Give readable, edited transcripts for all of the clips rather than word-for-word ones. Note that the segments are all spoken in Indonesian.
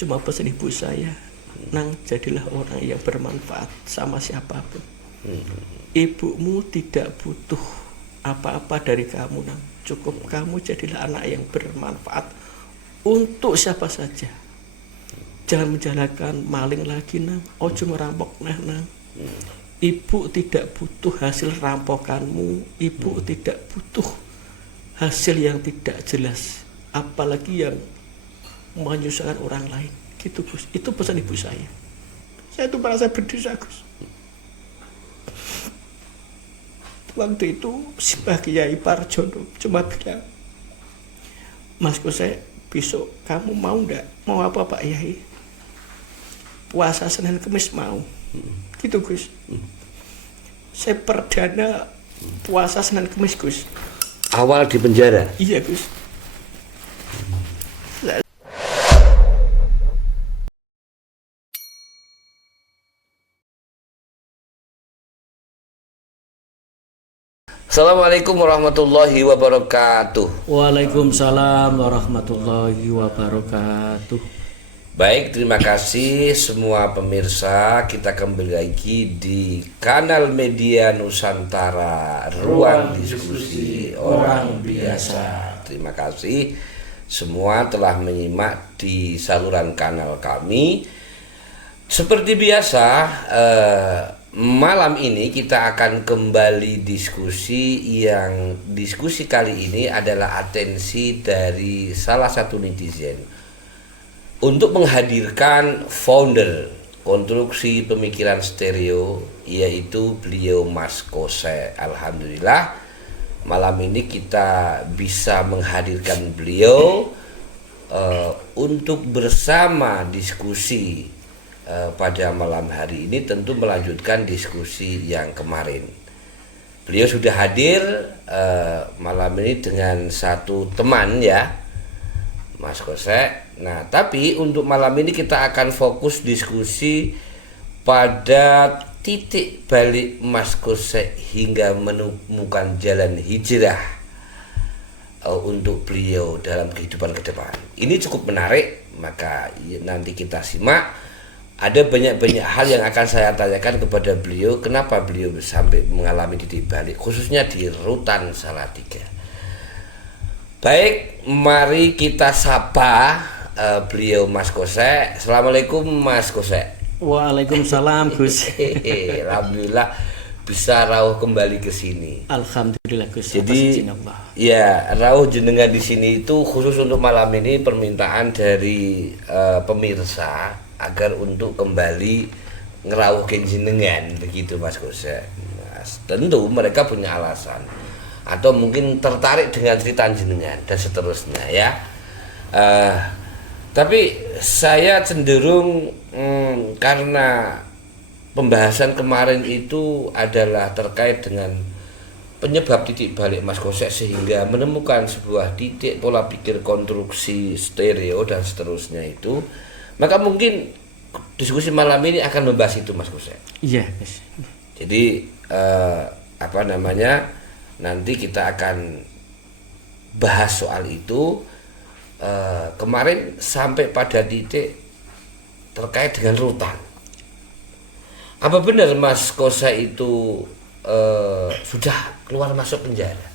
cuma pesan ibu saya, Nang, jadilah orang yang bermanfaat sama siapapun. Ibumu tidak butuh apa-apa dari kamu, Nang. Cukup kamu jadilah anak yang bermanfaat untuk siapa saja. Jangan menjalankan maling lagi, Nang. Ojo ngerampok, Nang. Ibu tidak butuh hasil rampokanmu. Ibu tidak butuh hasil yang tidak jelas, apalagi yang menyusahkan orang lain. Gitu, Gus. Itu pesan ibu saya. Saya tuh merasa berdosa, Gus. Waktu itu si Pak Kiai Parjono cuma bilang, Mas Kose, besok kamu mau enggak? Mau apa Pak Yai? Puasa Senin Kemis mau. Gitu, Gus. Saya perdana puasa Senin Kemis, Gus. Awal di penjara? Iya, Gus. Assalamualaikum warahmatullahi wabarakatuh. Waalaikumsalam warahmatullahi wabarakatuh. Baik, terima kasih semua pemirsa. Kita kembali lagi di kanal media Nusantara, Ruang Diskusi Orang Biasa. Terima kasih semua telah menyimak di saluran kanal kami. Seperti biasa, malam ini kita akan kembali diskusi. Yang diskusi kali ini adalah atensi dari salah satu netizen untuk menghadirkan founder konstruksi pemikiran stereo, yaitu beliau Mas Kose. Alhamdulillah malam ini kita bisa menghadirkan beliau untuk bersama diskusi pada malam hari ini, tentu melanjutkan diskusi yang kemarin. Beliau sudah hadir malam ini dengan satu teman, ya, Mas Kose. Nah, tapi untuk malam ini kita akan fokus diskusi pada titik balik Mas Kose hingga menemukan jalan hijrah untuk beliau dalam kehidupan ke depan. Ini cukup menarik, maka nanti kita simak. Ada banyak hal yang akan saya tanyakan kepada beliau, kenapa beliau sampai mengalami titik balik, khususnya di Rutan Salatiga. Baik, mari kita sapa beliau Mas Kose. Assalamualaikum Mas Kose. Waalaikumsalam, Gus. Alhamdulillah bisa rawuh kembali ke sini. Alhamdulillah, Gus. Jadi ya, rawuh jenengan di sini itu khusus untuk malam ini permintaan dari pemirsa agar untuk kembali ngerawuhin jenengan, begitu Mas Kose. Mas, tentu mereka punya alasan atau mungkin tertarik dengan cerita jenengan dan seterusnya, ya. Tapi saya cenderung karena pembahasan kemarin itu adalah terkait dengan penyebab titik balik Mas Kose sehingga menemukan sebuah titik pola pikir konstruksi stereo dan seterusnya itu, maka mungkin diskusi malam ini akan membahas itu, Mas Kose. Iya, Gus. Jadi nanti kita akan bahas soal itu. Kemarin sampai pada titik terkait dengan rutan. Apa benar Mas Kose itu sudah keluar masuk penjara?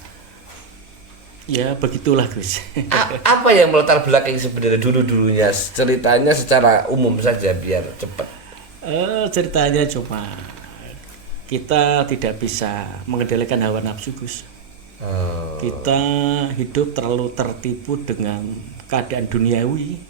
Ya, begitulah, Gus. Apa yang melatar belakang sebenarnya dulunya? Ceritanya secara umum saja biar cepat. Ceritanya cuma kita tidak bisa mengendalikan hawa nafsu, Gus. Kita hidup terlalu tertipu dengan keadaan duniawi.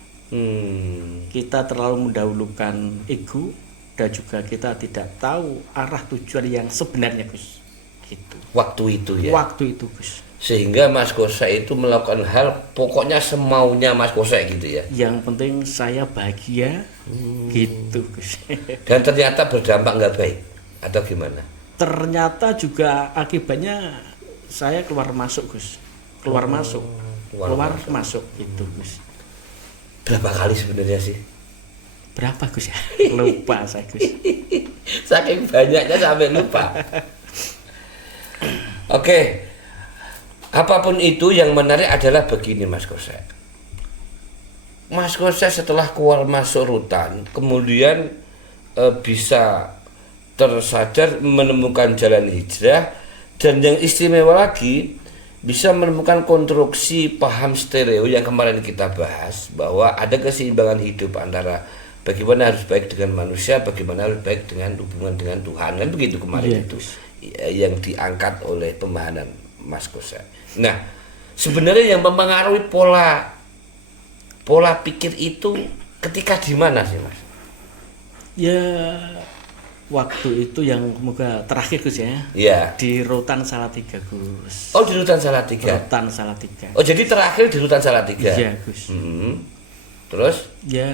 Kita terlalu mendahulukan ego dan juga kita tidak tahu arah tujuan yang sebenarnya, Gus. Gitu. Waktu itu, ya. Waktu itu, Gus. Sehingga Mas Kose itu melakukan hal pokoknya semaunya Mas Kose gitu, ya. Yang penting saya bahagia, gitu, Gus. Dan ternyata berdampak nggak baik atau gimana? Ternyata juga akibatnya saya keluar masuk, Gus. Keluar masuk itu, Gus. Berapa kali sebenarnya sih? Berapa, Gus, ya? Lupa saya, Gus. Saking banyaknya sampai lupa. Oke. Apapun itu, yang menarik adalah begini Mas Kose. Mas Kose setelah keluar masuk rutan, kemudian bisa tersadar menemukan jalan hijrah, dan yang istimewa lagi bisa menemukan konstruksi paham stereo yang kemarin kita bahas, bahwa ada keseimbangan hidup antara bagaimana harus baik dengan manusia, bagaimana harus baik dengan hubungan dengan Tuhan, kan begitu kemarin itu yang diangkat oleh pemahaman Mas Kose. Nah, sebenarnya yang mempengaruhi pola pikir itu ketika di mana sih, Mas? Ya, waktu itu yang semoga terakhir Gus ya. Iya. Di Rutan Salatiga Gus. Oh, di Rutan Salatiga. Rutan Salatiga. Oh, jadi terakhir di Rutan Salatiga. Iya Gus. Terus? Ya,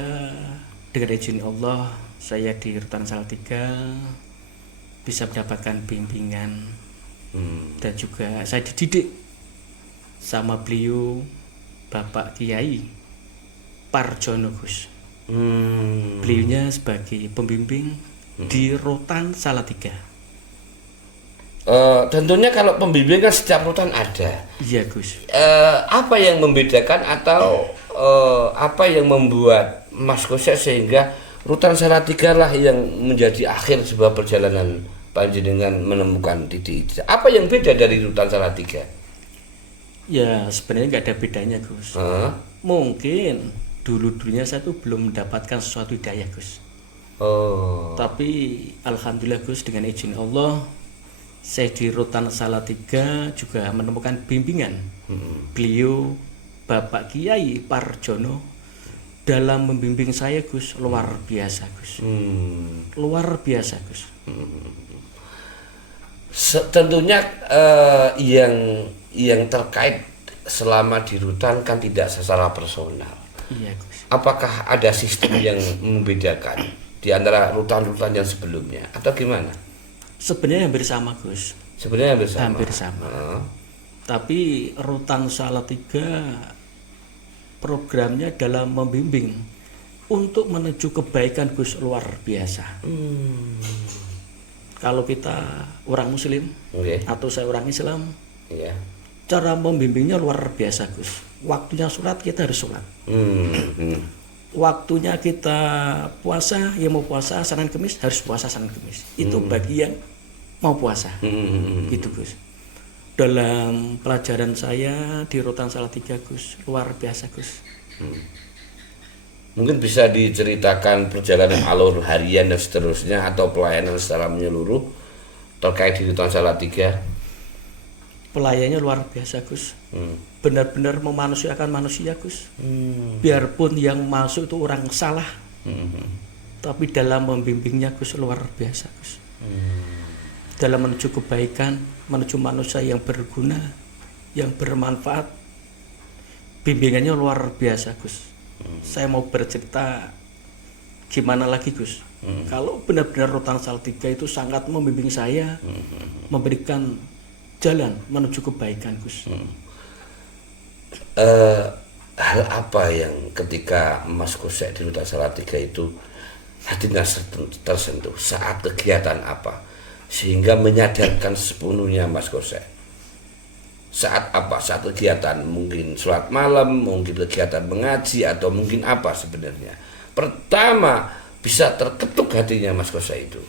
dengan izin Allah saya di Rutan Salatiga bisa mendapatkan bimbingan dan juga saya dididik sama beliau Bapak Kiai Parjono Gus. Beliaunya sebagai pembimbing di Rutan Salatiga. Tentunya kalau pembimbing kan setiap rutan ada. Iya Gus. Apa yang membedakan atau apa yang membuat Mas Kose sehingga Rutan Salatiga lah yang menjadi akhir sebuah perjalanan panjenengan menemukan titik hijrah? Apa yang beda dari Rutan Salatiga? Ya sebenarnya nggak ada bedanya Gus. Mungkin dulunya saya tuh belum mendapatkan sesuatu hidayah Gus. Tapi alhamdulillah Gus, dengan izin Allah saya di Rutan Salatiga juga menemukan bimbingan beliau Bapak Kiai Parjono dalam membimbing saya Gus, luar biasa Gus. Luar biasa Gus. Tentunya yang terkait selama di rutan kan tidak secara personal. Iya Gus. Apakah ada sistem yang membedakan di antara rutan-rutan yang sebelumnya atau gimana? Sebenarnya hampir sama Gus. Sebenarnya hampir sama. Hampir sama. Tapi Rutan Salatiga programnya dalam membimbing untuk menuju kebaikan Gus, luar biasa. Kalau kita orang Muslim atau saya orang Islam, cara membimbingnya luar biasa Gus. Waktunya sholat kita harus sholat. Waktunya kita puasa, ya mau puasa Senin Kemis harus puasa Senin Kemis. Itu bagian mau puasa. Gitu Gus. Dalam pelajaran saya di Rutan Salatiga Gus, luar biasa Gus. Mungkin bisa diceritakan perjalanan alur harian dan seterusnya atau pelayanan secara menyeluruh terkait di Rutan Salatiga. Pelayannya luar biasa Gus. Benar-benar memanusiakan manusia Gus. Biarpun yang masuk itu orang salah, tapi dalam membimbingnya Gus luar biasa Gus. Dalam menuju kebaikan, menuju manusia yang berguna, yang bermanfaat, bimbingannya luar biasa Gus. Saya mau bercerita gimana lagi Gus. Kalau benar-benar Rutan Salatiga itu sangat membimbing saya, memberikan jalan menuju kebaikan Gus. Hal apa yang ketika Mas Kose di Rutan Salatiga itu hatinya tersentuh saat kegiatan apa sehingga menyadarkan sepenuhnya Mas Kose? Saat apa? Saat kegiatan mungkin sholat malam, mungkin kegiatan mengaji, atau mungkin apa sebenarnya? Pertama bisa terketuk hatinya Mas Kose itu.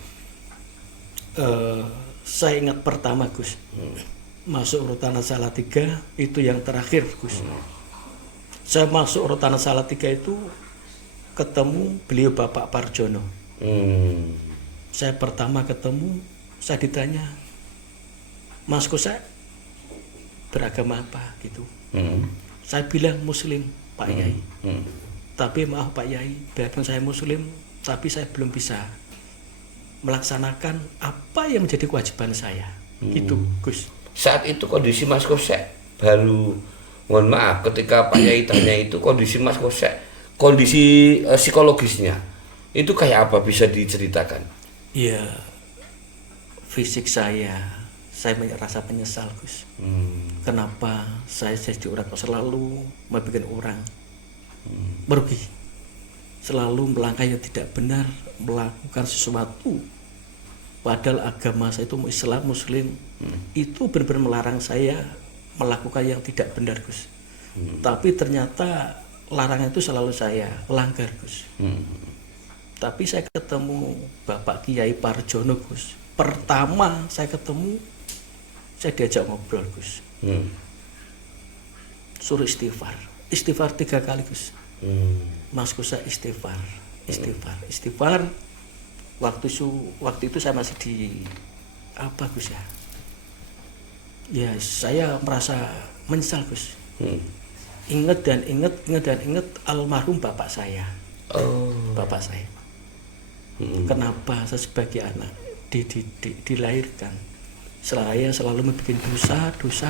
Saya ingat pertama Gus, masuk Rutan Salatiga itu yang terakhir Gus. Saya masuk Rutan Salatiga itu ketemu beliau Bapak Parjono. Saya pertama ketemu, saya ditanya, Mas Kose beragama apa gitu. Saya bilang Muslim Pak Yai. Tapi maaf Pak Yai, biarpun saya Muslim, tapi saya belum bisa melaksanakan apa yang menjadi kewajiban saya. Gitu Gus. Saat itu kondisi Mas Kose baru, mohon maaf, ketika Pak Yai tanya itu kondisi Mas Kose, kondisi psikologisnya itu kayak apa, bisa diceritakan? Iya, fisik saya merasa menyesal Gus. Kenapa saya jadi orang selalu membuat orang merugi, selalu melangkah yang tidak benar, melakukan sesuatu padahal agama saya itu Islam, Muslim, itu benar-benar melarang saya melakukan yang tidak benar Gus. Tapi ternyata larangan itu selalu saya langgar, Gus. Tapi saya ketemu Bapak Kiai Parjono, Gus. Pertama saya ketemu, saya diajak ngobrol, Gus. Suruh istighfar. Istighfar 3 kali, Gus. Mas Gus, saya istighfar. Waktu itu saya masih di apa, Gus ya? Ya, saya merasa menyesal, Gus. Ingat almarhum bapak saya. Bapak saya. Kenapa saya sebagai anak dilahirkan? Saya selalu membuat dosa, Gus.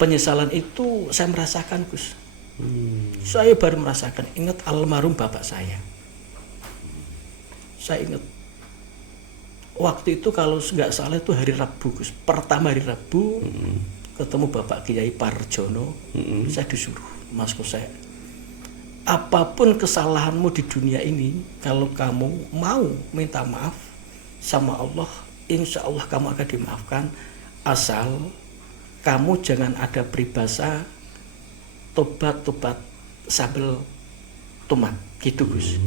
Penyesalan itu saya merasakan, Gus. Saya baru merasakan, ingat almarhum bapak saya. Saya ingat waktu itu kalau nggak salah itu hari Rabu, Gus. Pertama hari Rabu ketemu Bapak Kiai Parjono, saya disuruh, Mas Gus, saya, apapun kesalahanmu di dunia ini, kalau kamu mau minta maaf sama Allah, insya Allah kamu akan dimaafkan, asal kamu jangan ada peribahasa tobat sambil tomat, gitu, Gus.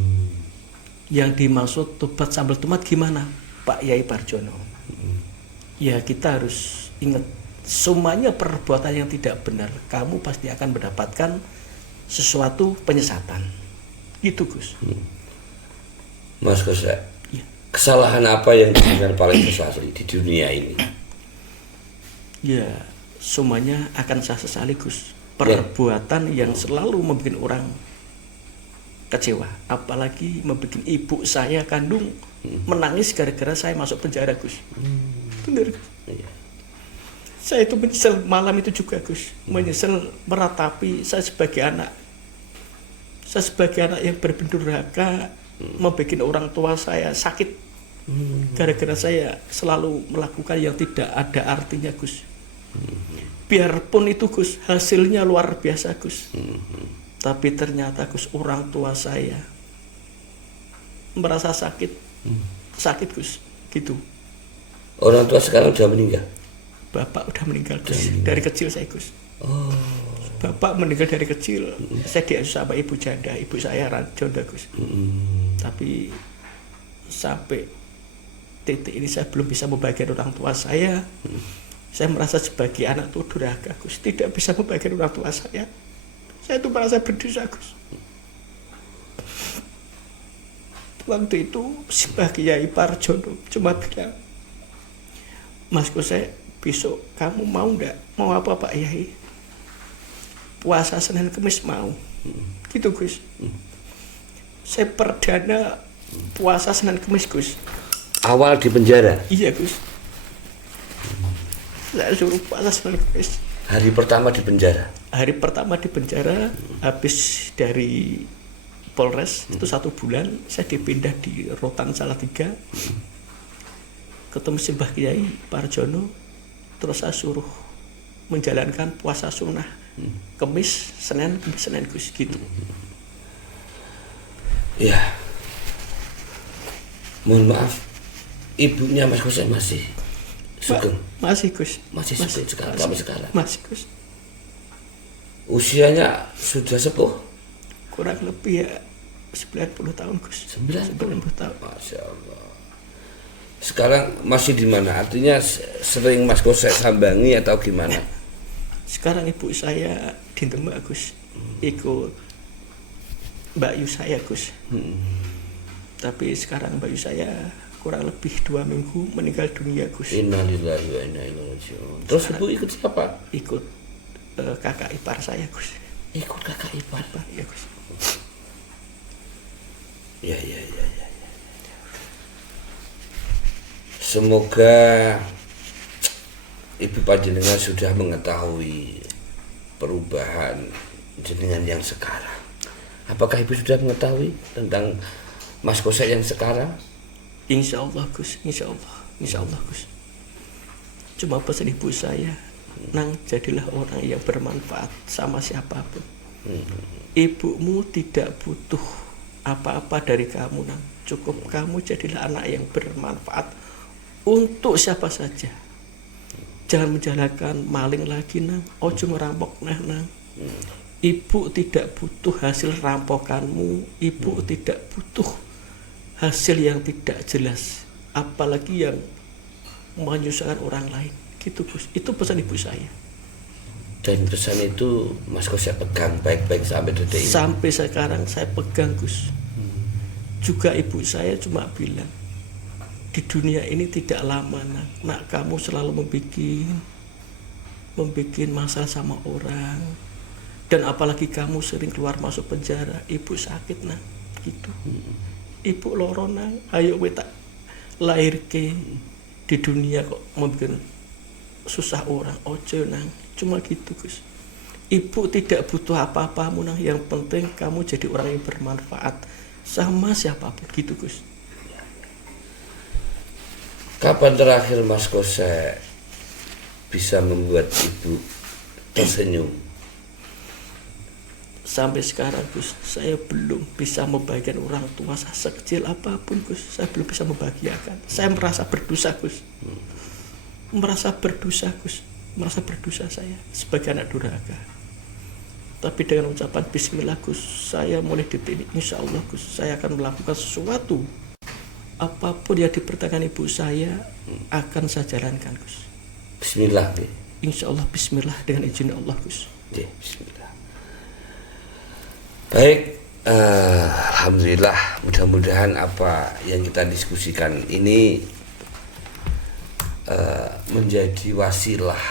Yang dimaksud tobat sambil tomat gimana, Pak Yai Parjono? Ya, kita harus ingat, semuanya perbuatan yang tidak benar, kamu pasti akan mendapatkan sesuatu penyesatan, gitu, Gus. Mas Gus, Ya. kesalahan apa yang dengan paling besar di dunia ini? Ya, semuanya akan saya sesali, Gus. Perbuatan yang selalu membuat orang kecewa, apalagi membuat ibu saya kandung menangis gara-gara saya masuk penjara, Gus. Benar, Gus. Saya itu menyesal malam itu juga, Gus. Menyesal meratapi saya sebagai anak yang berbendurhaka, membuat orang tua saya sakit gara-gara saya selalu melakukan yang tidak ada artinya, Gus. Biarpun itu, Gus, hasilnya luar biasa, Gus. Tapi ternyata, Gus, orang tua saya merasa sakit, Gus, gitu. Orang tua sekarang sudah meninggal? Bapak udah meninggal, Gus. Dari kecil saya, Gus. Bapak meninggal dari kecil. Saya diasuh sama ibu janda, ibu saya janda, Gus. Tapi sampai titik ini saya belum bisa membahagiakan orang tua saya. Saya merasa sebagai anak itu durhaka, Gus. Tidak bisa membahagiakan orang tua saya. Saya itu merasa berdosa, Gus. Waktu itu sebagai Kiai Parjono cuma bilang, Mas Gus, saya besok kamu mau enggak? Mau apa, Pak Yai? Puasa Senin Kemis mau? Gitu, Gus. Saya perdana puasa Senin Kemis, Gus. Awal di penjara? Iya, Gus. Saya suruh puasa Senin Kemis. Hari pertama di penjara? Hari pertama di penjara, habis dari Polres itu 1 bulan, saya dipindah di Rotan Salatiga, ketemu Simbah Kiai Parjono, terus saya suruh menjalankan puasa sunnah Kemis, Senin, Gus, gitu. Ya, mohon maaf, ibunya Mas Gus masih sugeng? Masih, Gus. Masih sugeng sekarang? Masih, Gus. Usianya sudah sepuh? Kurang lebih ya 90 tahun, Gus. 90 tahun. Masya Allah. Sekarang masih di mana? Artinya sering Mas Gus sambangi atau gimana? Sekarang ibu saya di Demak, Gus. Ikut Mbak Yu saya, Gus. Tapi sekarang Mbak Yu saya kurang lebih 2 minggu meninggal dunia, Gus. Innalillahi wa inna ilaihi raji'un. Terus ibu ikut siapa? Ikut kakak ipar saya, Gus. Ikut kakak ipar? Iya, Gus. Ya. Semoga Ibu Panjenengan sudah mengetahui perubahan jenengan yang sekarang. Apakah Ibu sudah mengetahui tentang Mas Gus yang sekarang? Insya Allah, Gus. Insya Allah, Gus. Cuma pesan ibu saya, Nang, jadilah orang yang bermanfaat sama siapapun. Ibumu tidak butuh apa-apa dari kamu, Nang. Cukup kamu jadilah anak yang bermanfaat untuk siapa saja. Jangan menjalankan maling lagi, Nang. Ojo ngerampok, Nang. Ibu tidak butuh hasil rampokanmu, ibu tidak butuh hasil yang tidak jelas, apalagi yang menyusahkan orang lain. Gitu Gus, itu pesan ibu saya. Dan pesan itu Mas Kosek pegang baik-baik sampai detik ini. Sampai sekarang saya pegang Gus. Juga ibu saya cuma bilang, di dunia ini tidak lama nak kamu selalu membuat masalah sama orang, dan apalagi kamu sering keluar masuk penjara, ibu sakit nak, gitu. Ibu loro nang, ayo we tak lahir ke di dunia kok membuat susah orang, ojo nang, cuma gitu Gus. Ibu tidak butuh apa-apamu nang, yang penting kamu jadi orang yang bermanfaat sama siapapun, gitu Gus. Kapan terakhir Mas Kosek bisa membuat ibu tersenyum? Sampai sekarang Gus, saya belum bisa membahagiakan orang tua saya sekecil apapun Gus. Saya belum bisa membahagiakan. Saya merasa berdosa Gus. Merasa berdosa saya sebagai anak durhaka. Tapi dengan ucapan bismillah Gus, saya mulai detik ini insya Allah Gus, saya akan melakukan sesuatu. Apapun yang diperintahkan ibu saya akan saya jalankan Gus. Bismillah. Insya Allah bismillah dengan izin Allah Gus. Bismillah. Baik, alhamdulillah, mudah-mudahan apa yang kita diskusikan ini menjadi wasilah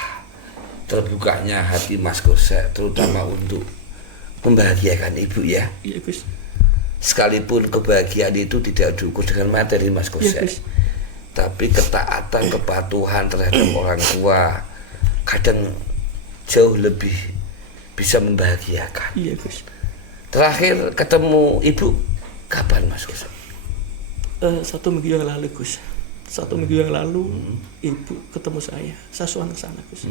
terbukanya hati Mas Kosek, terutama untuk membahagiakan ibu ya. Iya Gus. Sekalipun kebahagiaan itu tidak diukur dengan materi Mas Kosek, Iya, Gus. tapi ketaatan, kepatuhan terhadap orang tua kadang jauh lebih bisa membahagiakan. Iya Gus. Terakhir ketemu ibu kapan Mas Kosek? 1 minggu yang lalu Gus. 1 minggu yang lalu ibu ketemu saya suan ke sana Gus.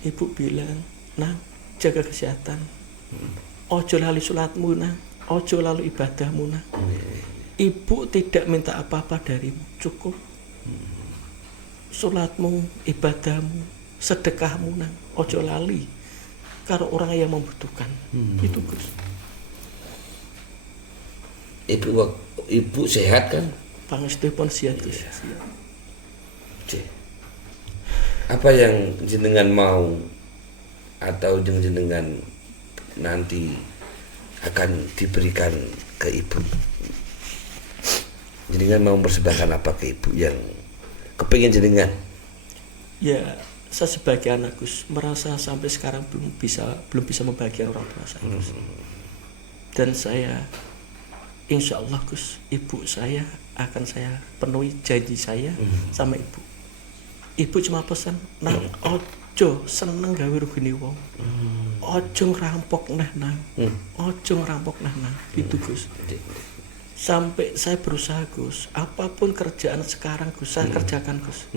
Ibu bilang, nang jaga kesehatan, ojo lali sholatmu nang, ojo lalu ibadahmu nang. Ibu tidak minta apa-apa darimu, cukup sholatmu, ibadahmu, sedekahmu nang, ojo lali karo orang yang membutuhkan. Itu Gus. Ibu sehat kan? Pangestipun sihat Gus. Apa yang jenengan mau atau jenengan nanti akan diberikan ke ibu? Jenengan mau mempersembahkan apa ke ibu yang kepingin jenengan? Ya, saya sebagai anak Gus merasa sampai sekarang belum bisa membahagiakan orang tua saya Gus. Dan saya insya Allah Gus, ibu saya akan saya penuhi janji saya sama ibu. Ibu cuma pesan, nang ojo seneng gawe rugine wong, ojo ngerampok nang, ojo ngerampok nang, gitu Gus. Sampai saya berusaha Gus, apapun kerjaan sekarang Gus saya kerjakan Gus.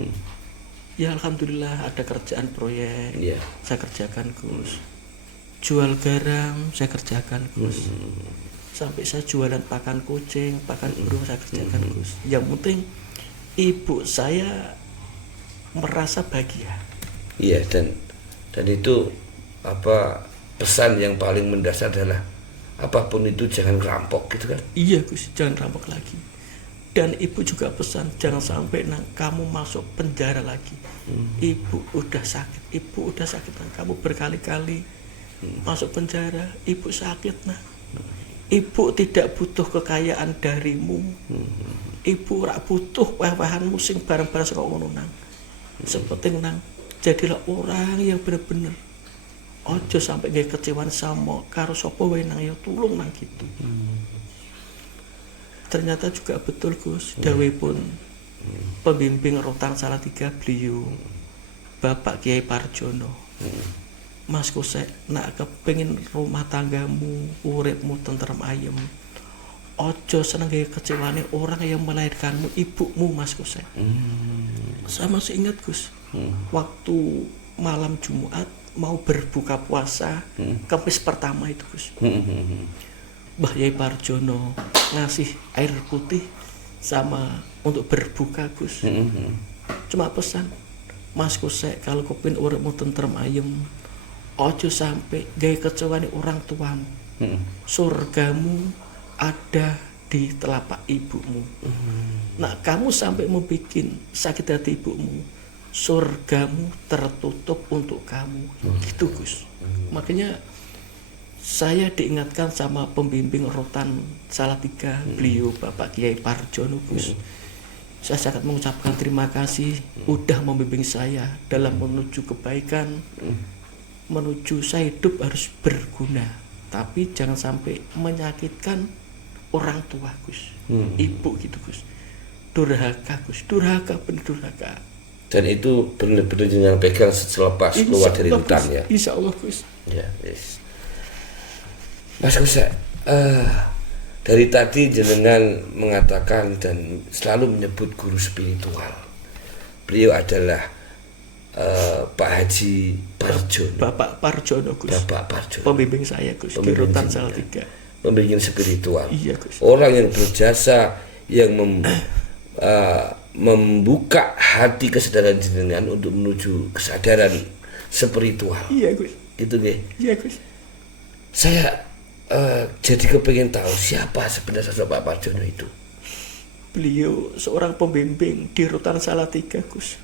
Ya alhamdulillah ada kerjaan proyek, saya kerjakan Gus. Jual garam saya kerjakan Gus. Sampai saya jualan pakan kucing, pakan burung saya kerjakan Gus. Yang penting ibu saya merasa bahagia. Iya, dan itu apa pesan yang paling mendasar adalah apapun itu jangan rampok gitu kan? Iya Gus, jangan rampok lagi. Dan ibu juga pesan jangan sampai nang kamu masuk penjara lagi. Ibu udah sakit nang, kamu berkali-kali masuk penjara, ibu sakit nang. Ibu tidak butuh kekayaan darimu. Ibu rak butuh weh-wehanmu sing bareng-bareng saka ngono nang. Sepenting nang jadilah orang yang bener-bener ojo sampai gak kecewaan sama karo sapa wae nang ya tulung nang gitu. Ternyata juga betul Gus, dawuhipun pembimbing Rotang Salatiga beliau Bapak Kiai Parjono. Mas Kosek nak kepengin rumah tanggamu uripmu tentrem ayem, ojo seneng gaya kecewane orang yang melahirkanmu, ibumu Mas Kosek. Saya masih ingat Gus, waktu malam Jumat mau berbuka puasa, Kamis pertama itu Gus, Mbah Yai Parjono ngasih air putih sama untuk berbuka Gus. Cuma pesan, Mas Kosek kalau kepengin uripmu tentrem ayem, ojo sampai gawe kecewa nih orang tuamu. Surgamu ada di telapak ibumu. Nah, kamu sampai mau bikin sakit hati ibumu, surgamu tertutup untuk kamu. Gitu Gus. Makanya saya diingatkan sama pembimbing Rutan Salatiga, beliau Bapak Kiai Parjono Gus. Saya sangat mengucapkan terima kasih udah membimbing saya dalam menuju kebaikan, menuju saya hidup harus berguna, tapi jangan sampai menyakitkan orang tua Gus, ibu gitu Gus. Durhaka Gus, durhaka bener durhaka. Dan itu benar-benar dengan pegang selepas keluar dari hutan ya. Insya Allah Gus. Ya, yes. Mas Gus, dari tadi jenengan mengatakan dan selalu menyebut guru spiritual. Beliau adalah Pak Haji Parjono. Bapak Parjono Gus. Bapak Parjono. Pembimbing saya Gus di Rutan Salatiga. Pembimbing spiritual. Iya Gus. Orang yang berjasa, yang membuka hati kesadaran jenengan untuk menuju kesadaran spiritual. Iya Gus. Itu nggih. Iya Gus. Saya jadi kepengen tahu siapa sebenarnya sosok Pak Parjono itu. Beliau seorang pembimbing di Rutan Salatiga Gus.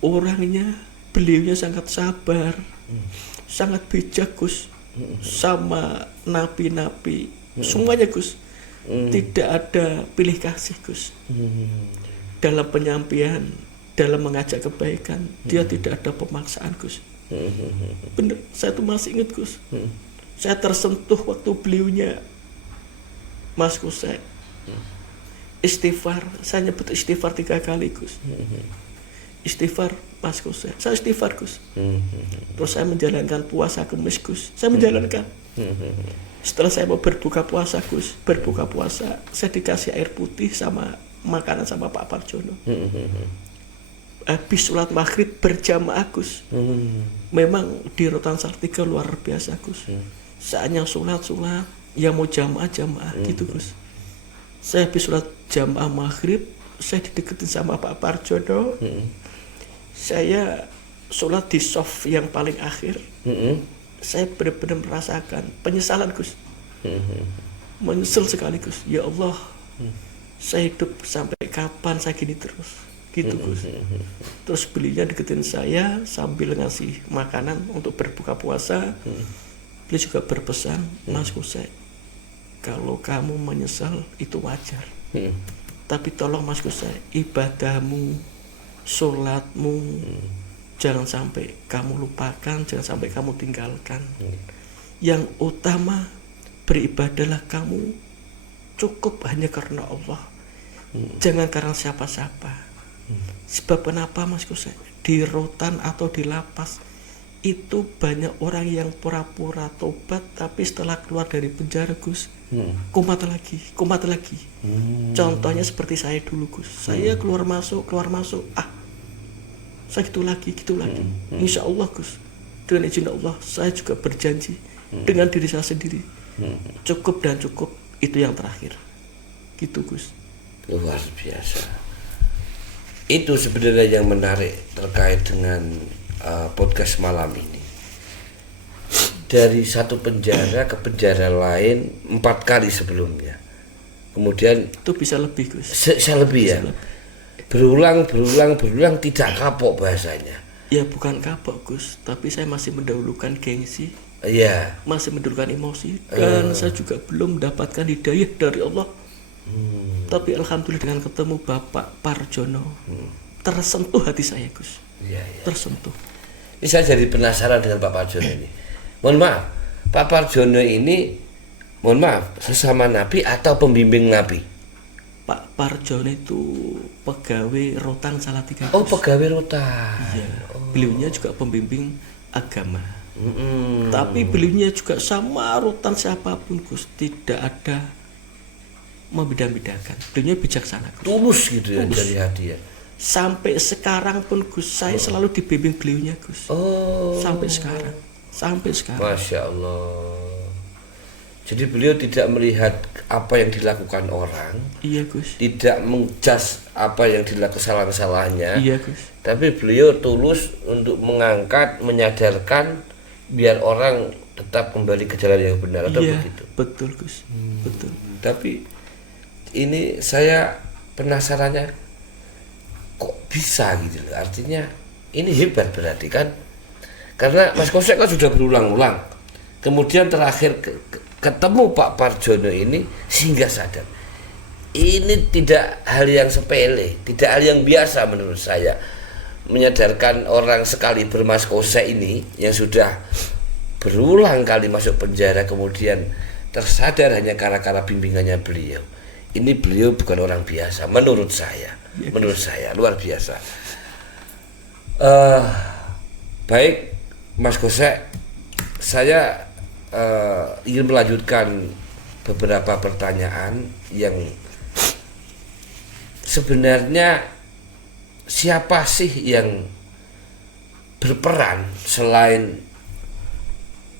Orangnya, beliaunya sangat sabar, sangat bijak Gus, sama napi-napi, semuanya Gus. Tidak ada pilih kasih Gus. Dalam penyampaian, dalam mengajak kebaikan, dia tidak ada pemaksaan Gus. Bener, saya tuh masih ingat Gus. Saya tersentuh waktu beliaunya Mas Gus, saya istighfar, saya nyebut istighfar 3 kali Gus. Istighfar Mas Gus, saya istighfar Gus. Terus saya menjalankan puasa Kemis Gus, saya menjalankan. Setelah saya mau berbuka puasa Gus, berbuka puasa, saya dikasih air putih sama makanan sama Pak Parjono. Habis sholat maghrib berjamaah Gus. Memang di Rutan Salatiga luar biasa Gus. Saatnya sholat, yang mau jamaah gitu Gus. Saya habis sholat jamaah maghrib, saya dideketin sama Pak Parjono. Saya sholat di soft yang paling akhir. Saya benar-benar merasakan penyesalan Gus. Menyesal sekali Gus. Ya Allah, saya hidup sampai kapan saya gini terus? Gitu Gus. Terus belinya deketin saya sambil ngasih makanan untuk berbuka puasa. Beliau juga berpesan, Mas Gus, kalau kamu menyesal itu wajar. Tapi tolong Mas Gus, ibadahmu, sholatmu, jangan sampai kamu lupakan, jangan sampai kamu tinggalkan. Yang utama beribadahlah kamu cukup hanya karena Allah. Jangan karena siapa-siapa. Sebab kenapa Mas Gus? Di rutan atau di lapas itu banyak orang yang pura-pura tobat, tapi setelah keluar dari penjara Gus, kumat lagi. Contohnya seperti saya dulu Gus. Saya keluar masuk, saya gitu lagi. Insya Allah Gus, dengan izin Allah, saya juga berjanji dengan diri saya sendiri, cukup dan cukup, itu yang terakhir. Gitu Gus. Luar biasa. Itu sebenarnya yang menarik terkait dengan podcast malam ini. Dari satu penjara ke penjara lain 4 kali sebelumnya. Kemudian itu bisa lebih Gus. Bisa lebih ya. Berulang tidak kapok bahasanya. Ya bukan kapok Gus, tapi saya masih mendahulukan gengsi. Iya. Masih mendahulukan emosi, dan saya juga belum mendapatkan hidayah dari Allah. Tapi alhamdulillah dengan ketemu Bapak Parjono, tersentuh hati saya Gus. Iya. Tersentuh. Ini saya jadi penasaran dengan Pak Parjono ini. Mohon maaf, Pak Parjono ini, mohon maaf, sesama napi atau pembimbing napi? Pak Parjono itu pegawai Rutan Salatiga. Oh, pegawai Rutan. Iya. Beliaunya juga pembimbing agama. Tapi beliaunya juga sama Rutan siapapun Gus, tidak ada membeda-bedakan. Beliaunya bijaksana Gus. Tulus gitu ya, Tulus. dari hati ya. Sampai sekarang pun Gus, saya selalu dibimbing beliaunya Gus. Oh. Sampai sekarang. Masya Allah. Jadi beliau tidak melihat apa yang dilakukan orang. Iya Gus. Tidak menjas apa yang dilakukan kesalahan-kesalahannya. Iya Gus. Tapi beliau tulus untuk mengangkat, menyadarkan biar orang tetap kembali ke jalan yang benar atau Iya, begitu. betul Gus. Betul. Tapi ini saya penasarannya kok bisa gitu loh. Artinya ini hebat berarti kan. Karena Mas Kosek kan sudah berulang-ulang. Kemudian terakhir ketemu Pak Pardjono ini sehingga sadar. Ini tidak hal yang sepele, tidak hal yang biasa menurut saya. Menyadarkan orang sekali bermas Kosek ini yang sudah berulang kali masuk penjara kemudian tersadar hanya karena bimbingannya beliau. Ini beliau bukan orang biasa menurut saya. Menurut saya luar biasa. Baik Mas Kosek, saya ingin melanjutkan beberapa pertanyaan yang sebenarnya siapa sih yang berperan selain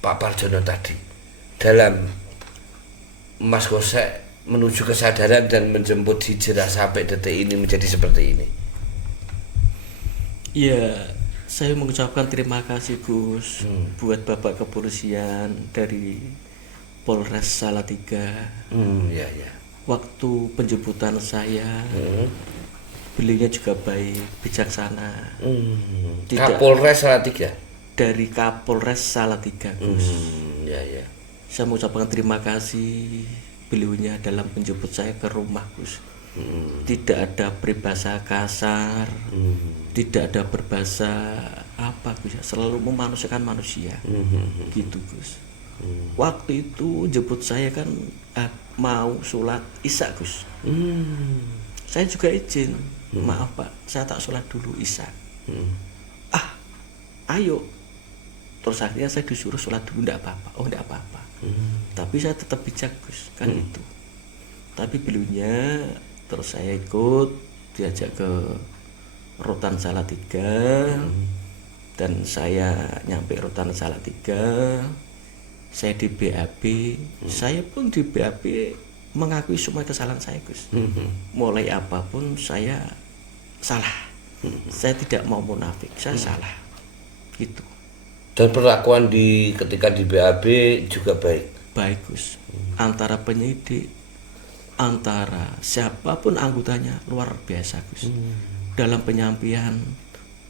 Pak Pardjono tadi dalam Mas Kosek menuju kesadaran dan menjemput hijrah sampai detik ini menjadi seperti ini? Ya, saya mengucapkan terima kasih Gus buat Bapak Kepolisian dari Polres Salatiga. Ya ya. Waktu penjemputan saya, beliaunya juga baik, bijaksana. Tidak- Kapolres Salatiga. Dari Kapolres Salatiga Gus. Ya ya. Saya mengucapkan terima kasih beliaunya dalam menjemput saya ke rumah Gus. Tidak ada berbahasa kasar, tidak ada berbahasa apa Gus, selalu memanusiakan manusia. Gitu Gus. Waktu itu jemput saya kan mau sholat isya Gus. Saya juga izin, maaf Pak, saya tak sholat dulu isya. Ayo. Terus akhirnya saya disuruh sholat dulu, enggak apa-apa. Oh enggak apa-apa. Tapi saya tetap bijak Gus, kan itu. Tapi beliaunya terus saya ikut diajak ke Rutan Salatiga. Dan saya nyampe Rutan Salatiga, saya di BAB. Saya pun di BAB mengakui semua kesalahan saya Gus. Mulai apapun saya salah. Saya tidak mau munafik, saya salah. Gitu. Dan perlakuan ketika di BAB juga baik. Baik Gus. Antara penyidik, antara siapapun anggotanya luar biasa Gus. Dalam penyampaian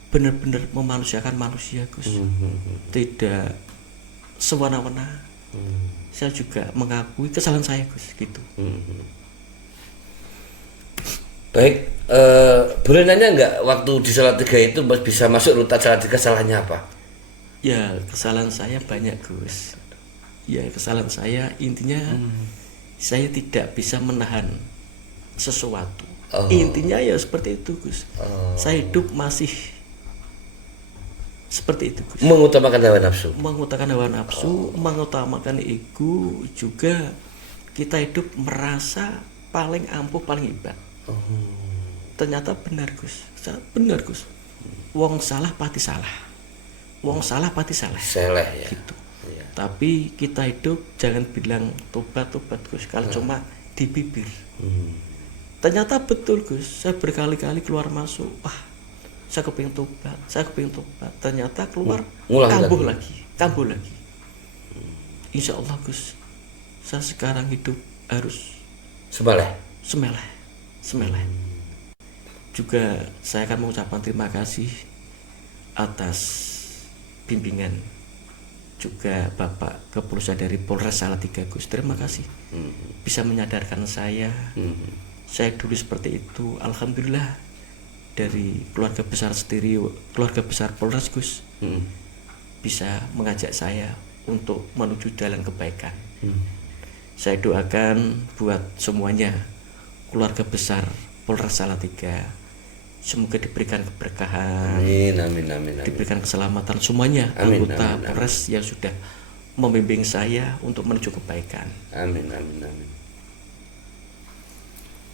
benar-benar memanusiakan manusia Gus. Tidak sewana-wana. Saya juga mengakui kesalahan saya Gus, gitu. Baik, boleh nanya nggak waktu di Salatiga itu bisa masuk Rutan Salatiga salahnya apa? Ya, kesalahan saya banyak Gus. Ya, kesalahan saya intinya saya tidak bisa menahan sesuatu. Intinya ya seperti itu Gus. Saya hidup masih seperti itu Gus. Mengutamakan hawa nafsu. Mengutamakan hawa nafsu, mengutamakan ego, juga kita hidup merasa paling ampuh, paling hebat. Ternyata benar Gus. Benar Gus. Wong salah pati salah. Wong salah pati salah. Seleh ya. Gitu. Tapi kita hidup jangan bilang tobat Gus, kalau cuma di bibir. Ternyata betul Gus, saya berkali-kali keluar masuk, saya kepingin tobat. Ternyata keluar kambuh lagi. Insya Allah Gus, saya sekarang hidup harus semeleh. Juga saya akan mengucapkan terima kasih atas bimbingan juga Bapak Kepolisian dari Polres Salatiga Gus. Terima kasih bisa menyadarkan saya. Saya dulu seperti itu. Alhamdulillah dari keluarga besar Polres Gus bisa mengajak saya untuk menuju jalan kebaikan. Saya doakan buat semuanya keluarga besar Polres Salatiga, semoga diberikan keberkahan, Amin. diberikan keselamatan semuanya, anggota Polres yang sudah membimbing saya untuk menuju kebaikan. Amin.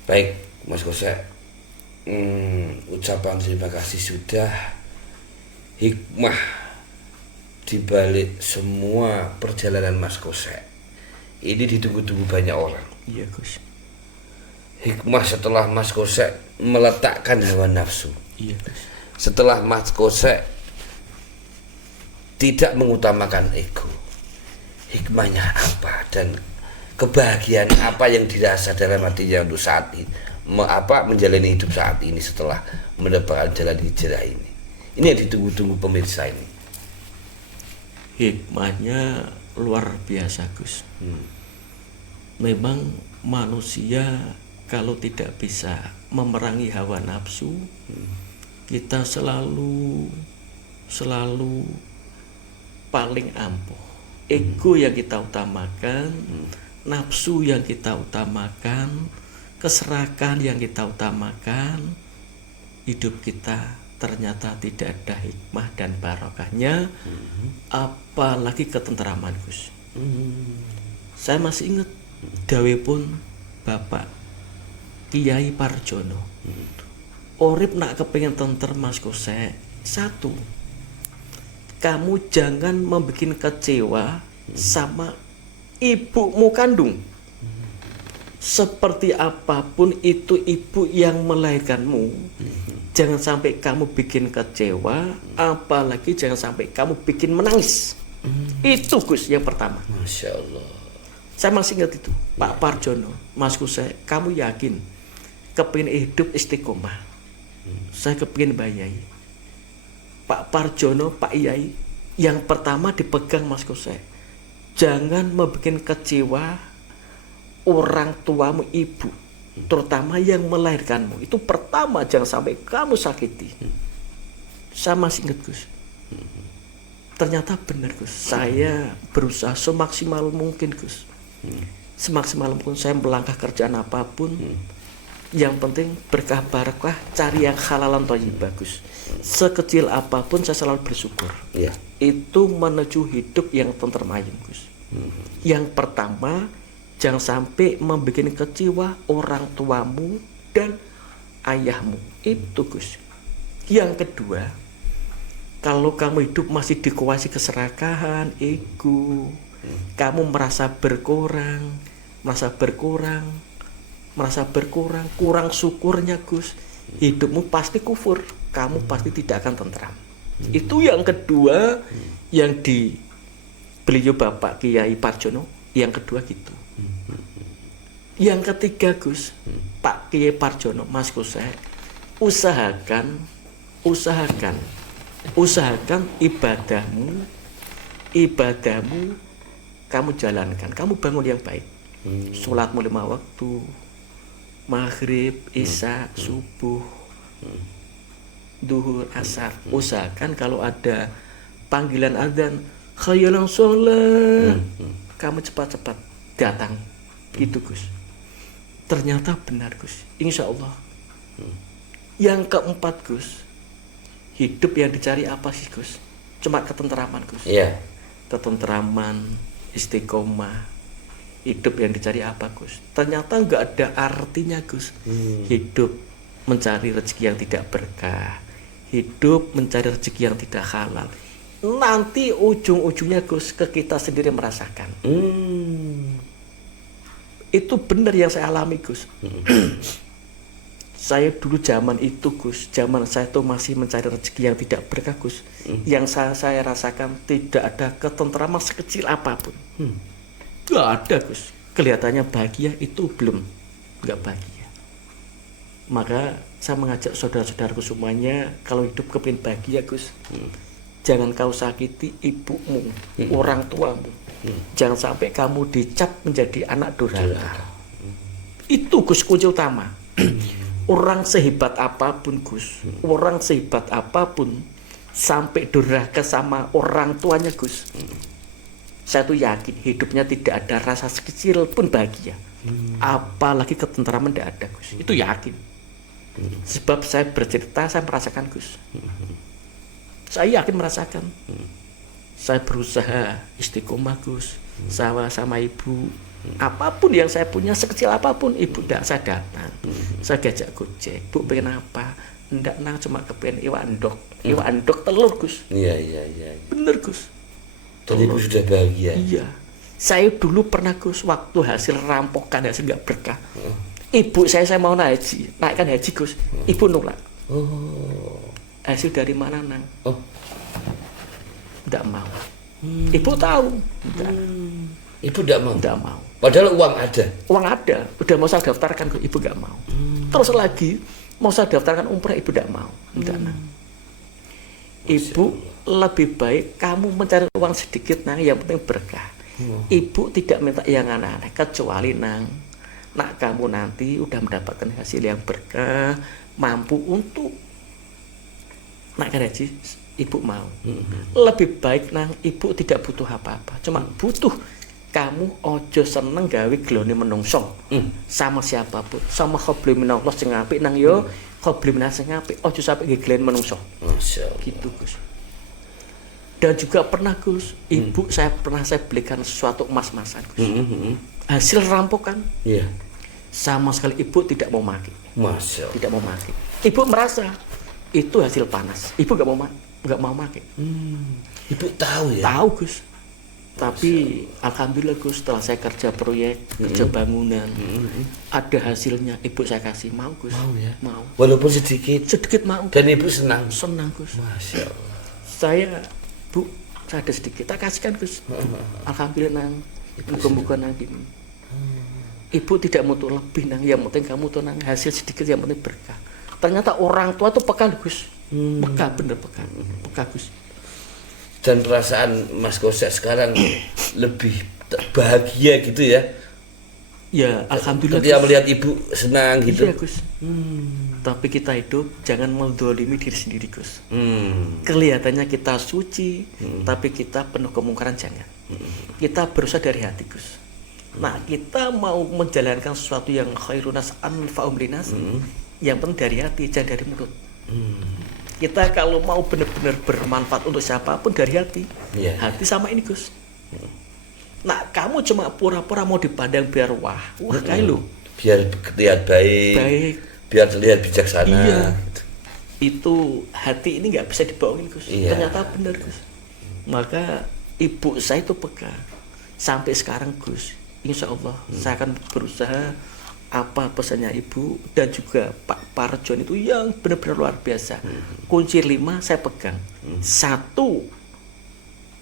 Baik, Mas Kosek, ucapan terima kasih sudah. Hikmah dibalik semua perjalanan Mas Kosek ini ditunggu-tunggu banyak orang. Iya Gus. Hikmah setelah Mas Kosek meletakkan hawa nafsu. Iya Gus. Setelah Mas Kosek tidak mengutamakan ego. Hikmahnya apa dan kebahagiaan apa yang dirasa dalam hatinya untuk saat ini, menjalani hidup saat ini setelah mendapatkan jalan hijrah ini. Ini yang ditunggu-tunggu pemirsa ini. Hikmahnya luar biasa, Gus. Memang manusia kalau tidak bisa memerangi hawa nafsu, kita selalu paling ampuh. Ego yang kita utamakan, nafsu yang kita utamakan, keserakahan yang kita utamakan, hidup kita ternyata tidak ada hikmah dan barokahnya, apalagi ketenteraman, Gus. Saya masih ingat dawe pun Bapak Kiai Parjono. Urip nak kepengen tentrem Mas Kose, satu, kamu jangan membuat kecewa sama ibumu kandung. Seperti apapun itu ibu yang melahirkanmu, jangan sampai kamu bikin kecewa, apalagi jangan sampai kamu bikin menangis. Itu Gus yang pertama. Masya Allah. Saya masih ingat itu, Pak Parjono, Mas Kuse, kamu yakin kepingin hidup istiqomah? Saya kepingin bayai. Pak Parjono, Pak Iyai, yang pertama dipegang Mas Kuse, jangan membuat kecewa orang tuamu, ibu, terutama yang melahirkanmu. Itu pertama, jangan sampai kamu sakiti. Saya masih ingat, Gus. Ternyata benar, Gus. Saya berusaha semaksimal mungkin, Gus. Semaksimal mungkin saya melangkah kerjaan apapun. Yang penting berkah barokah, cari yang halalan thayyibah, Gus. Sekecil apapun saya selalu bersyukur. Ya. Itu menuju hidup yang tentrem ayem, Gus. Yang pertama, jangan sampai membuat kecewa orang tuamu dan ayahmu. Itu, Gus. Yang kedua, kalau kamu hidup masih dikuasai keserakahan, ego, kamu merasa berkurang, kurang syukurnya, Gus, hidupmu pasti kufur, kamu pasti tidak akan tentram. Itu yang kedua, yang di beliau Bapak Kiai Parjono, yang kedua gitu. Yang ketiga, Gus, Pak Kiai Parjono, Mas Gus, usahakan ibadahmu kamu jalankan, kamu bangun yang baik. Sholatmu 5 waktu, maghrib, isya, subuh, duhur, asar. Usahakan kalau ada panggilan adzan, khayalan sholat, kamu cepat-cepat datang. Gitu, Gus. Ternyata benar, Gus. Insya Allah. Yang keempat, Gus, hidup yang dicari apa sih, Gus? Cuma ketenteraman, Gus. Iya. Ketenteraman, istiqomah. Hidup yang dicari apa, Gus? Ternyata nggak ada artinya, Gus. Hidup mencari rezeki yang tidak berkah, hidup mencari rezeki yang tidak halal. Nanti ujung-ujungnya, Gus, ke kita sendiri merasakan. Itu benar yang saya alami, Gus. Saya dulu zaman itu, Gus, zaman saya tuh masih mencari rezeki yang tidak berkah, Gus. Yang saya rasakan tidak ada ketentraman sekecil apapun. Gak ada, Gus. Kelihatannya bahagia, itu belum, gak bahagia. Maka saya mengajak saudara-saudaraku semuanya, kalau hidup kepingin bahagia, Gus, jangan kau sakiti ibumu, orang tuamu. Jangan sampai kamu dicap menjadi anak durhaka. Itu, Gus, kunci utama. Orang sehebat apapun, Gus, orang sehebat apapun, sampai durhaka sama orang tuanya, Gus, saya tuh yakin hidupnya tidak ada rasa sekecil pun bahagia. Apalagi ketenteraman tidak ada, Gus. Itu yakin. Sebab saya bercerita, saya merasakan, Gus. Saya yakin merasakan. Saya berusaha istiqomah, Gus, sama ibu. Apapun yang saya punya, sekecil apapun, ibu tidak saya datang. Saya diajak gojek, Bu pengen apa? Ndak, nang cuma kepengen iwak endok telur, Gus. Iya. Bener, Gus. Dan ibu sudah bahagia. Iya. Saya dulu pernah, Gus, waktu hasil rampokan, hasil nggak berkah. Ibu saya mau naikkan haji, Gus. Ibu nolak. Oh. Hasil dari mana, nang? Oh. Tidak mau. Ibu tahu. Tidak. Ibu tidak mau. Tidak mau. Padahal uang ada. Uang ada, udah mau saya daftarkan, ibu nggak mau. Terus lagi mau saya daftarkan umrah, ibu tidak mau. Tidak mau. Ibu lebih baik kamu mencari uang sedikit nang, yang penting berkah. Ibu tidak minta yang aneh-aneh, kecuali nak kamu nanti udah mendapatkan hasil yang berkah, mampu untuk nak haji, ibu mau. Lebih baik nang ibu tidak butuh apa-apa, cuma butuh kamu ojo seneng gawe glone menungso sama siapapun, sama khoblil minallah sing apik nang yo khoblil minallah sing apik, ojo sampai nggih glone menungso. Masyaallah. Gitu Gus. Dan juga pernah Gus, ibu saya belikan sesuatu emas-emasan Gus. Hasil rampokan. Iya. Sama sekali ibu tidak mau pakai. Masyaallah. Tidak mau pakai. Ibu merasa itu hasil panas. Ibu nggak mau pakai. Ibu tahu ya. Tahu Gus. Tapi alhamdulillah Gus, setelah saya kerja proyek, kerja bangunan, ada hasilnya, ibu saya kasih, mau Gus. Mau ya. Mau. Walaupun sedikit. Sedikit mau. Dan ibu senang. Senang Gus. Masya Allah. Saya, Bu, saya ada sedikit, tak kasihkan Gus. Alhamdulillah nang, buka-buka nang ini. Ibu tidak butuh lebih nang, yang penting kamu tuh nang hasil sedikit, yang penting berkah. Ternyata orang tua tuh peka Gus. Peka, bener peka. Peka Gus. Dan perasaan Mas Kosek sekarang lebih bahagia gitu ya? Ya, alhamdulillah. Ketika melihat ibu senang gitu. Iya Gus. Tapi kita hidup jangan mendolimi diri sendiri Gus. Kelihatannya kita suci, tapi kita penuh kemungkaran, jangan. Kita berusaha dari hati Gus. Nah, kita mau menjalankan sesuatu yang khairunas anfa'um linas, yang penting dari hati, jangan dari mulut. Kita kalau mau benar-benar bermanfaat untuk siapapun dari hati. Hati sama ini Gus. Nah, kamu cuma pura-pura mau dipandang biar wah kayak lu. Biar terlihat baik. Biar terlihat bijaksana. Iya. Itu hati ini nggak bisa dibohongin Gus. Ternyata benar Gus. Maka ibu saya itu peka. Sampai sekarang Gus, insya Allah saya akan berusaha apa pesannya ibu dan juga Pak Parjon itu yang benar-benar luar biasa. Kunci 5 saya pegang. 1,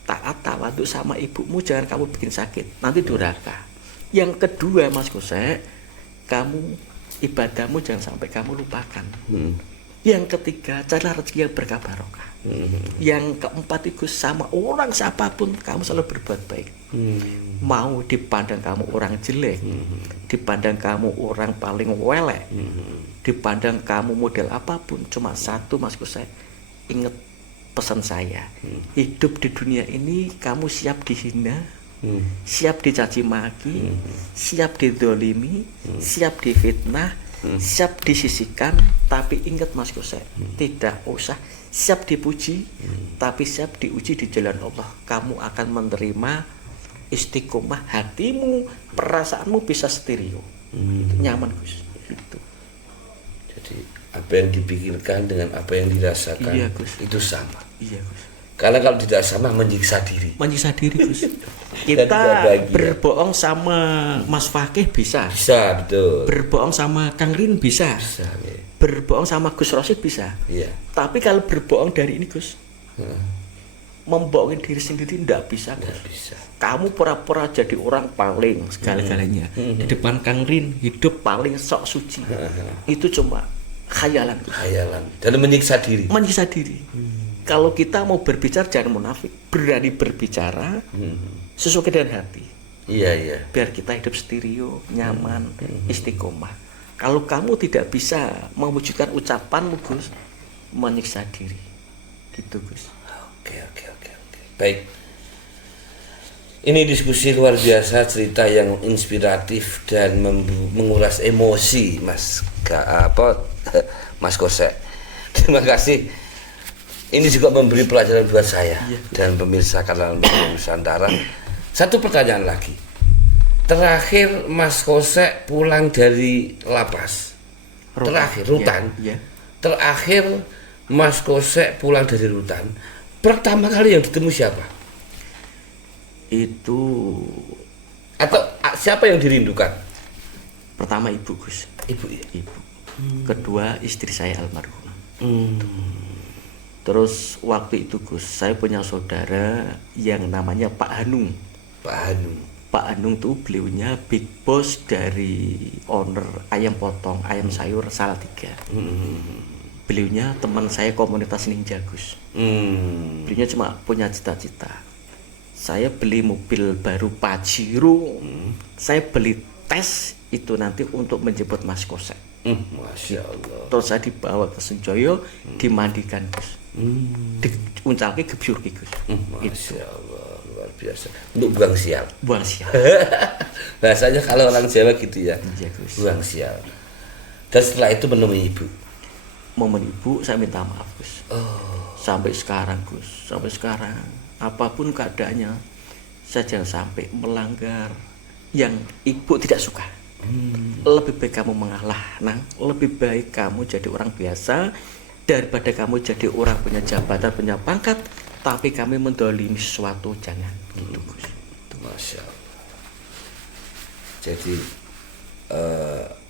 taat tawaduk sama ibumu, jangan kamu bikin sakit, nanti durhaka. Yang kedua Mas Kosek, kamu ibadahmu jangan sampai kamu lupakan. Yang ketiga, carilah rezeki yang berkah barokah. Yang keempat itu sama orang siapapun kamu selalu berbuat baik. Mau dipandang kamu orang jelek, dipandang kamu orang paling welek, dipandang kamu model apapun, cuma satu Mas Kosek, ingat pesan saya. Hidup di dunia ini kamu siap dihina, siap dicaci maki, siap didolimi, siap difitnah, siap disisikan, tapi ingat Mas Kosek, tidak usah siap dipuji, tapi siap diuji di jalan Allah. Kamu akan menerima istiqomah, hatimu, perasaanmu bisa stereo. Nyaman Gus. Gitu. Jadi apa yang dipikirkan dengan apa yang dirasakan, iya, Gus, itu sama. Iya Gus. Karena kalau tidak sama menyiksa diri. Menyiksa diri Gus. Kita berbohong sama Mas Fakih bisa. Bisa, betul. Berbohong sama Kang Rin bisa. Bisa, ya. Berbohong sama Gus Rosid bisa. Iya. Tapi kalau berbohong dari ini Gus, membohongin diri sendiri tidak bisa Gus. Tidak bisa. Kamu pura-pura jadi orang paling segala-galanya. Di depan Kang Rin hidup paling sok suci. Itu cuma khayalan Gus. Khayalan. Dan menyiksa diri. Menyiksa diri. Kalau kita mau berbicara jangan munafik, berani berbicara sesuai dengan hati. Iya, iya. Biar kita hidup stereo, nyaman, istiqomah. Kalau kamu tidak bisa mewujudkan ucapanmu Gus, menyiksa diri. Gitu Gus. Oke. Baik. Ini diskusi luar biasa, cerita yang inspiratif dan menguras emosi Mas Kosek. Terima kasih. Ini juga memberi pelajaran buat saya dan pemirsa kanal Nusantara. Satu pertanyaan lagi. Terakhir Mas Kosek pulang dari lapas. Terakhir rutan. Terakhir Mas Kosek pulang dari rutan. Pertama kali yang ditemu siapa? Itu atau siapa yang dirindukan? Pertama ibu Gus. Ibu ya. Ibu. Kedua istri saya almarhum. Terus waktu itu Gus, saya punya saudara yang namanya Pak Hanung. Pak Hanung. Pak Hanung tuh beliaunya big boss dari owner ayam potong, ayam sayur Salatiga. Beliaunya teman saya komunitas Ninja Gus. Beliaunya cuma punya cita-cita. Saya beli mobil baru Pajero, saya beli tes itu nanti untuk menjemput Mas Kosek. Masya Allah. Terus saya dibawa ke Senjoyo, dimandikan Gus. Diuncalke gebyur Gus. Masya Allah, luar biasa. Untuk buang sial. Buang sial. Bahasanya kalau orang Jawa gitu ya. Iya Gus. Buang sial. Dan setelah itu menemui ibu. Momen ibu saya minta maaf Gus. Sampai sekarang Gus, sampai sekarang apapun keadaannya saya jangan sampai melanggar yang ibu tidak suka. Lebih baik kamu mengalah Nang, lebih baik kamu jadi orang biasa daripada kamu jadi orang punya jabatan, punya pangkat tapi kami mendolimi sesuatu, jangan gitu Gus. Masya Allah. Jadi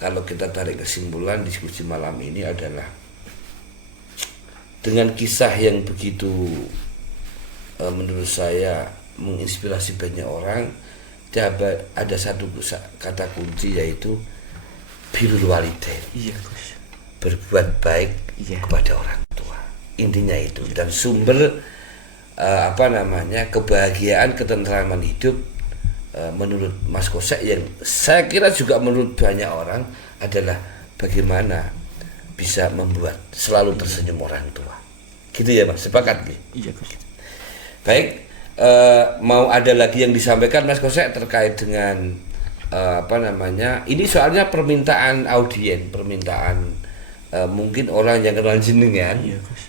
kalau kita tarik kesimpulan diskusi malam ini adalah dengan kisah yang begitu menurut saya menginspirasi banyak orang, ada satu kata kunci yaitu birrul walidain. Iya Gus. Berbuat baik kepada orang tua. Intinya itu. Dan sumber kebahagiaan, ketentraman hidup menurut Mas Kosek, yang saya kira juga menurut banyak orang, adalah bagaimana bisa membuat selalu tersenyum orang tua. Gitu ya Mas, sepakat nih? Iya Gus. Baik, mau ada lagi yang disampaikan Mas Kosek terkait dengan ini soalnya permintaan audien, mungkin orang yang kenal jenengan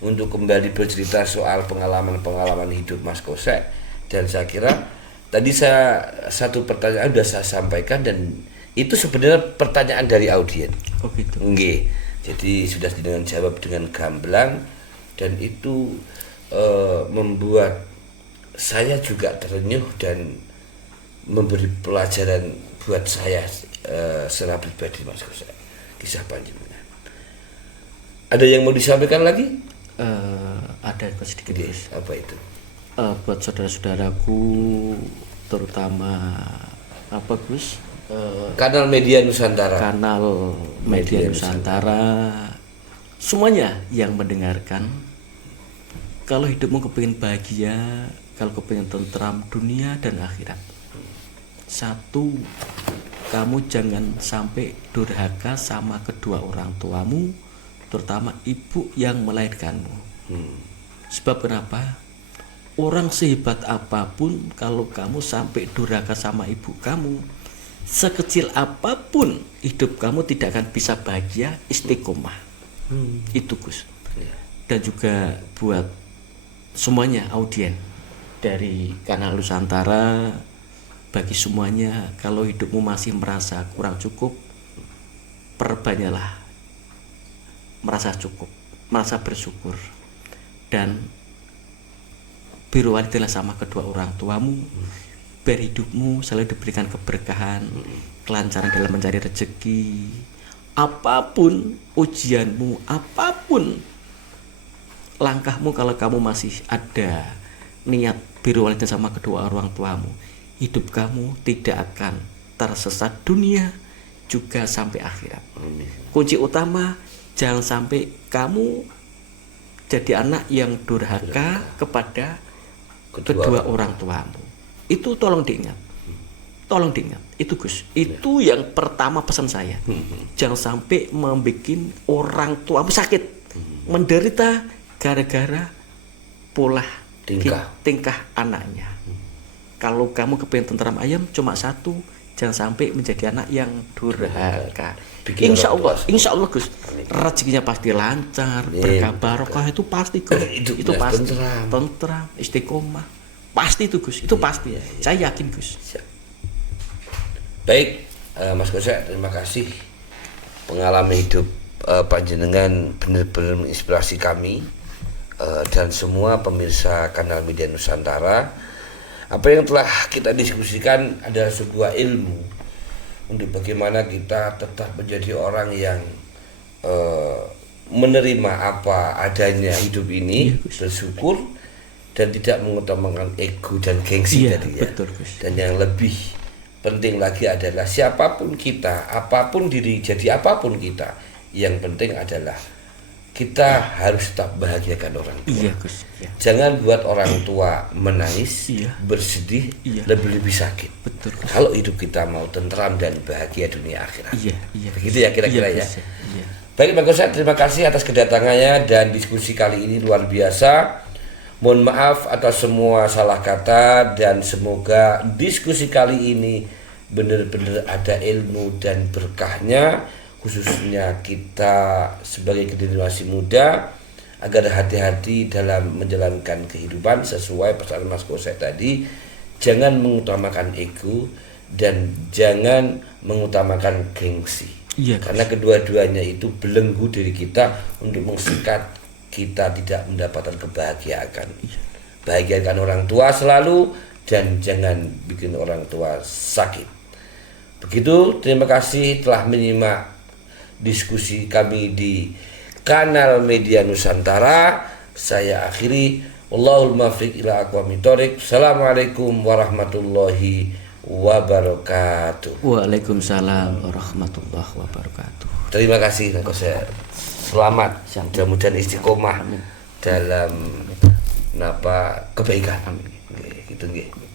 untuk kembali bercerita soal pengalaman hidup Mas Kosek. Dan saya kira tadi satu pertanyaan sudah saya sampaikan, dan itu sebenarnya pertanyaan dari audien. Oh gitu. Nggih. Jadi sudah dengan jawab dengan gamblang, dan itu membuat saya juga terenyuh dan memberi pelajaran buat saya secara pribadi Mas Kosek, kisah panjenengan. Ada yang mau disampaikan lagi? Ada sedikit Gus. Apa itu? Buat saudara-saudaraku, terutama Gus? Kanal Media Nusantara. Kanal Media Nusantara, semuanya yang mendengarkan, kalau hidupmu kepingin bahagia, kalau kepingin tentram dunia dan akhirat, satu, kamu jangan sampai durhaka sama kedua orang tuamu, terutama ibu yang melahirkanmu. Sebab kenapa? Orang sehebat apapun, kalau kamu sampai durhaka sama ibu kamu, sekecil apapun hidup kamu tidak akan bisa bahagia, istiqomah. Itu Gus. Dan juga buat semuanya audien dari Kanal Nusantara, bagi semuanya, kalau hidupmu masih merasa kurang cukup, perbanyaklah merasa cukup, merasa bersyukur, dan birrul walidain sama kedua orang tuamu, biar hidupmu selalu diberikan keberkahan, kelancaran dalam mencari rezeki, apapun ujianmu, apapun langkahmu, kalau kamu masih ada niat birrul walidain sama kedua orang tuamu, hidup kamu tidak akan tersesat dunia juga sampai akhirat. Kunci utama, jangan sampai kamu jadi anak yang durhaka kepada kedua orang tuamu. Itu tolong diingat. Tolong diingat. Itu Gus. Itu yang pertama pesan saya. Jangan sampai membuat orang tuamu sakit, menderita gara-gara pola tingkah anaknya. Kalau kamu kepingin tentram ayam, cuma satu, jangan sampai menjadi anak yang durhaka. Insya Allah Gus, rezekinya pasti lancar, berkah barokah, itu pasti Gus. Itu pasti tentram, istiqomah, pasti itu Gus, itu pasti. Saya yakin Gus. Baik, Mas Kosek, terima kasih. Pengalaman hidup panjenengan benar-benar menginspirasi kami dan semua pemirsa Kanal Media Nusantara. Apa yang telah kita diskusikan adalah sebuah ilmu untuk bagaimana kita tetap menjadi orang yang menerima apa adanya hidup ini, Iya, Gus. bersyukur dan tidak mengutamakan ego dan gengsi Iya, tadi ya. betul, Gus. Dan yang lebih penting lagi adalah siapapun kita, apapun diri, jadi apapun kita, yang penting adalah kita harus tetap bahagiakan orang tua. Iya, Gus. Iya. Jangan buat orang tua menangis, Iya. bersedih, Iya. lebih-lebih sakit. Betul, Gus. Kalau hidup kita mau tentram dan bahagia dunia akhirat. Iya, iya. Begitu ya kira-kira Iya, ya. Gus. Iya. Baik Bang Koset, terima kasih atas kedatangannya dan diskusi kali ini luar biasa. Mohon maaf atas semua salah kata dan semoga diskusi kali ini benar-benar ada ilmu dan berkahnya, khususnya kita sebagai generasi muda agar hati-hati dalam menjalankan kehidupan sesuai pesan Mas Koset tadi. Jangan mengutamakan ego dan jangan mengutamakan gengsi. Iya, Karena kedua-duanya itu belenggu diri kita untuk mengsekat kita tidak mendapatkan kebahagiaan. Bahagiakan orang tua selalu dan jangan bikin orang tua sakit. Begitu, terima kasih telah menyimak diskusi kami di kanal Media Nusantara. Saya akhiri. Wallahul muwaffiq ila aqwamit thoriq. Assalamualaikum warahmatullahi wabarakatuh. Waalaikumsalam warahmatullahi wabarakatuh. Terima kasih Bang Koset. Selamat, mudah-mudahan istiqomah dalam kebaikan. Gitu nggih.